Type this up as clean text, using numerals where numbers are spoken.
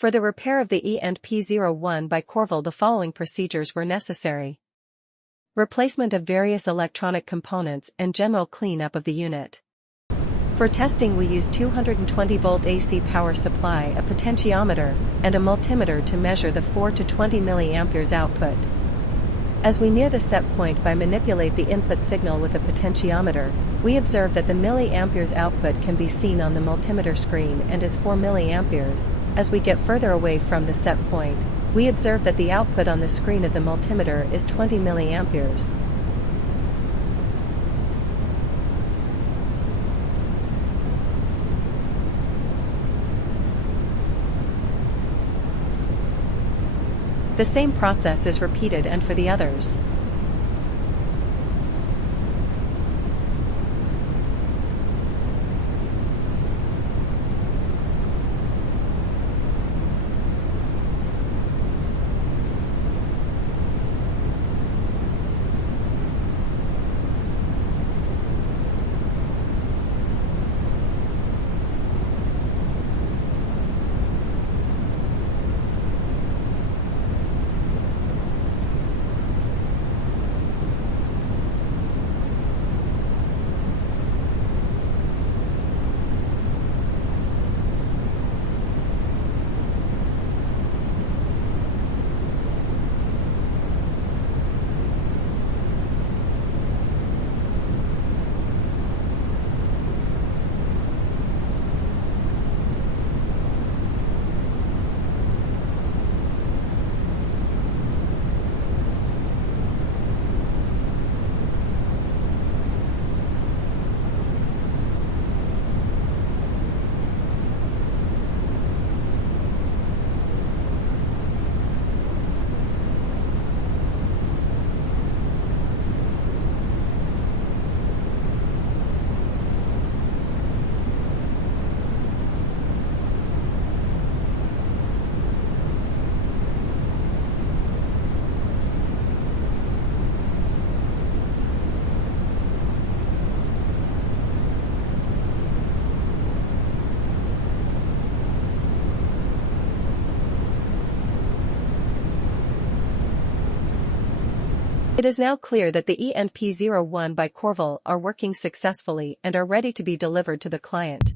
For the repair of the E&P-01 by Korval, the following procedures were necessary. Replacement of various electronic components and general cleanup of the unit. For testing we used 220-volt AC power supply, a potentiometer, and a multimeter to measure the 4 to 20 mA output. As we near the set point by manipulate the input signal with a potentiometer, we observe that the milliamperes output can be seen on the multimeter screen and is 4 mA. As we get further away from the set point, we observe that the output on the screen of the multimeter is 20 mA. The same process is repeated and for the others. It is now clear that the E&P-01 by Korval are working successfully and are ready to be delivered to the client.